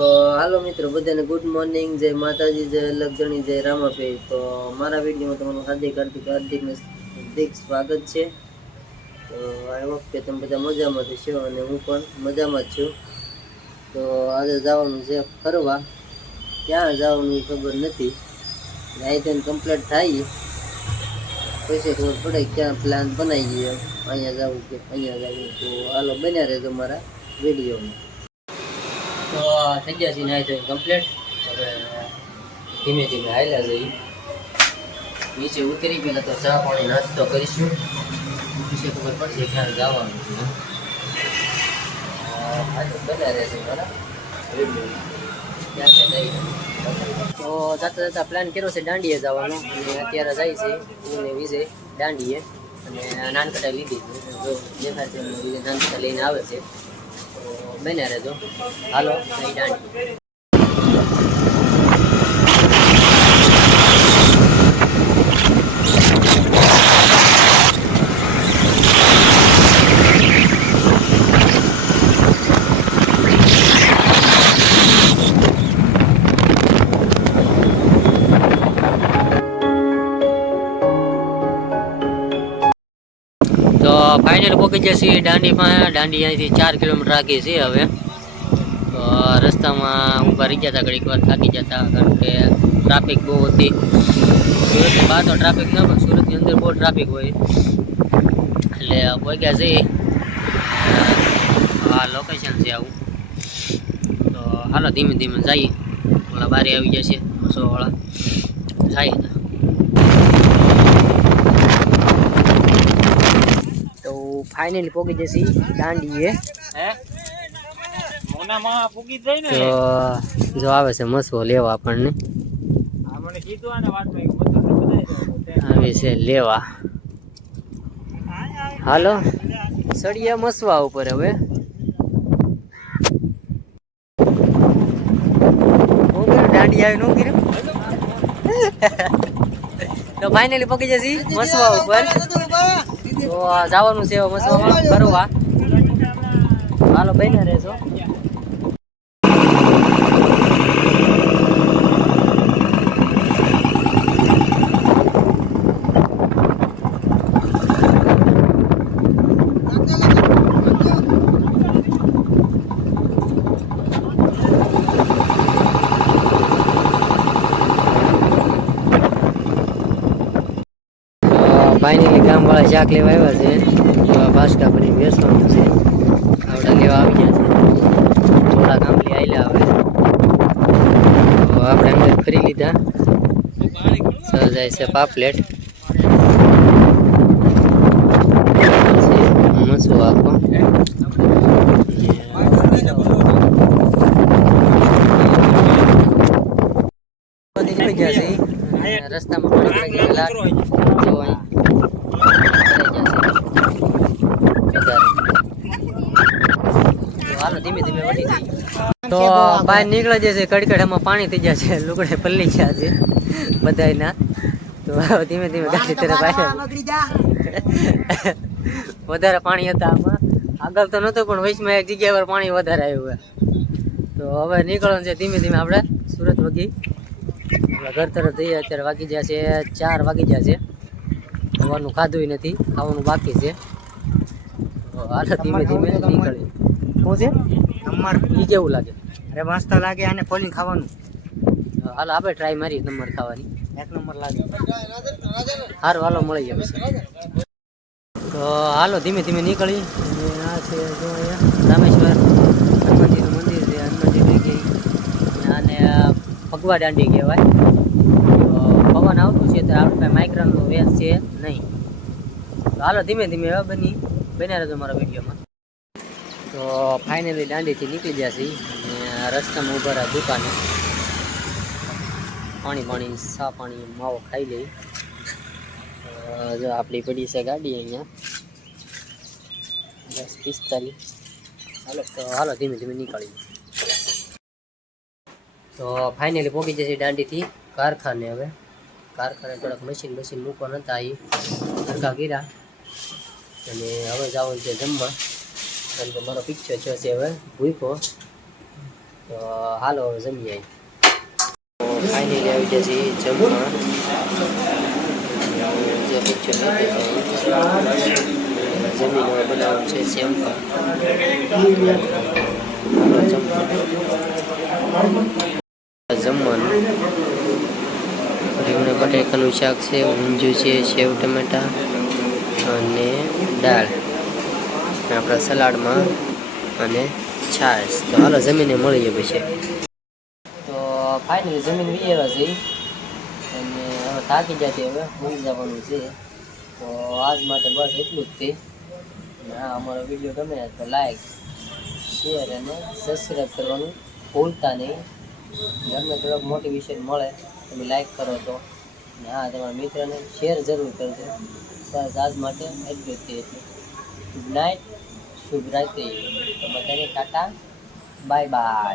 હાલો મિત્રો બધાને good morning, જય માતાજી, જય લગજણી, જય રામાપીર। તો મારા વિડીયોમાં તમારું હાર્દિક સ્વાગત છે। તો આઈ હોપ કે તમે બધા મજામાં છો અને હું પણ મજામાં જ છું। તો આજે જવાનું છે ફરવા, ક્યાં જવાનું એ ખબર નથી, આઈથન કમ્પ્લીટ થાય પછી ખબર પડે ક્યાં પ્લાન બનાવીએ, અહીંયા જવું કે અહીંયા જવું। તો હાલો બન્યા રહેજો મારા વિડીયોમાં। તો થઈ ગયા છે નાઈ ધોઈને કમ્પ્લીટ। હવે ધીમે ધીમે હાલ્યા જઈએ, નીચે ઉતરી ગયેલા તો ચા પાણી નાસ્તો કરીશું, પછી ખબર પડશે ક્યાં જવાનું છે। બધા રહેશે મારા ક્યાં ક્યાં જઈએ। તો જતા જતા પ્લાન કર્યો છે દાંડીએ જવાનો, અને અત્યારે જાય છે હું ને વિજય દાંડીએ, અને નાનકટા લીધી જો દેખાય છે નાનકટા લઈને આવે છે। બને રહેજો, હાલો નહીં દાંડી। તો ફાઇનલ પહોંચી જશે દાંડીમાં। દાંડી અહીંથી 4 કિલોમીટર આગળ છે। હવે તો રસ્તામાં ઊભા રહી ગયા હતા, ઘડીક વાર થાકી જતા, કારણ કે ટ્રાફિક બહુ હતી। સુરતની બહાર તો ટ્રાફિક ન હોય, સુરતની અંદર બહુ ટ્રાફિક હોય, એટલે પહોંચ્યા છે આ લોકેશન છે આવું। તો હાલો ધીમે ધીમે જઈએ, ઓલા બારે આવી જશે બસોવાળા જાય તો ફાઇનલી પહોંચી જશે દાંડીએ। તો જો આવે છે મસવો લેવા, આપણને આવે છે લેવા। હાલો સળિયા મસવા ઉપર હવે દાંડી આવી નો કર્યું। તો ફાઇનલી પહોંચી જશે મસવા ઉપર। તો જવાનું છે મસવામાં ફરવા, હાલો બન્યા રહેજો। ફાઇનલી ગામવાળા શાક લેવા આવ્યા છે, બાસકા ભરી બેસવાનું છે, આવડા લેવા આવી ગયા છે, થોડા ગામલી આવેલા હવે। તો આપણે અંદર ફરી લીધા, જાય છે પાપલેટ મસું આખો નીકળી ગયા છે રસ્તામાં હાલો ધીમે ધીમે વળી જઈએ। તો બહાર નીકળે જશે, કડકડામાં પાણી થઈ જશે, લુગડે પલ્લી ગયા છે બધાના। તો ધીમે ધીમે ગાડી તરફ વધારે પાણી હતા આમાં, આગળ તો નહોતું પણ વચમાં એક જગ્યા પર પાણી વધારે આવ્યું। તો હવે નીકળવાનું છે ધીમે ધીમે આપણે સુરત વગી ઘર તરફ જઈએ। અત્યારે વાગી ગયા છે 4 વાગી ગયા છે, ખાવાનું ખાધું નથી, ખાવાનું બાકી છે। હાલો ધીમે ધીમે નીકળી। શું છે નંબર ઈ કેવું લાગે? અરે મસ્ત લાગે, અને ખોલીને ખાવાનું। હાલો આપણે ટ્રાય મારી નંબર ખાવાની, 1 નંબર લાગે। સારું હાલો મળી જાય પછી। તો હાલો ધીમે ધીમે નીકળી, અને આ છે જો અહીંયા રામેશ્વર હનુમાનજીનું મંદિર છે, હનુમાનજી ગઈ, અને ભગવા દાંડી કહેવાય। તો પવન આવતું છે તો આપણે માઇક્રોનનો વેસ છે નહીં। તો હાલો ધીમે ધીમે બન્યા રહેજો મારા વિડીયોમાં। તો ફાઇનલી દાંડીથી નીકળી ગયા છે, અને રસ્તામાં ઊભા રહ્યા દુકાને, પાણી સા પાણી માવો ખાઈ લઈ। જો આપણી પડી છે ગાડી અહીંયા 10:45। તો હાલો ધીમે ધીમે નીકળી। તો ફાઇનલી પહોંચી જશે દાંડીથી કારખાને। હવે કારખાને થોડાક મશીન મૂકવાના હતા, એ સરખા કર્યા, અને હવે જવાનું છે જમવા, કારણ કે મારો પિક્ચર છે હવે ભૂખો તો હાલો હવે જમી આવી. ફાઇનલી આવી ગયા છે જમવા. જે પિક્ચર જમીન બનાવવાનું છે સેમ્પલ. જમવાનું રીંગણા બટાકાનું શાક છે, ઊંધિયું છે, સેવ ટમેટા અને દાળ આપણા સલાડમાં અને છાશ. તો હાલો જમીને મળીએ પછી. તો ફાઇનલી જમીન વી આવ્યા છે અને હવે થાકી જતી હવે ભૂલી જવાનું છે. તો આજ માટે બસ એટલું જ છે. હા, અમારો વિડીયો ગમે તો લાઈક શેર અને સબસ્ક્રાઈબ કરવાનું ભૂલતા નહીં. તમને થોડોક મોટિવેશન મળે તમે લાઈક કરો તો. હા, તમારા મિત્રને શેર જરૂર કરજો. બસ આજ માટે એટલું જ છે. ગુડ નાઇટ, શુભ રાત્રિ. તો બધાને ટાટા, બાય બાય.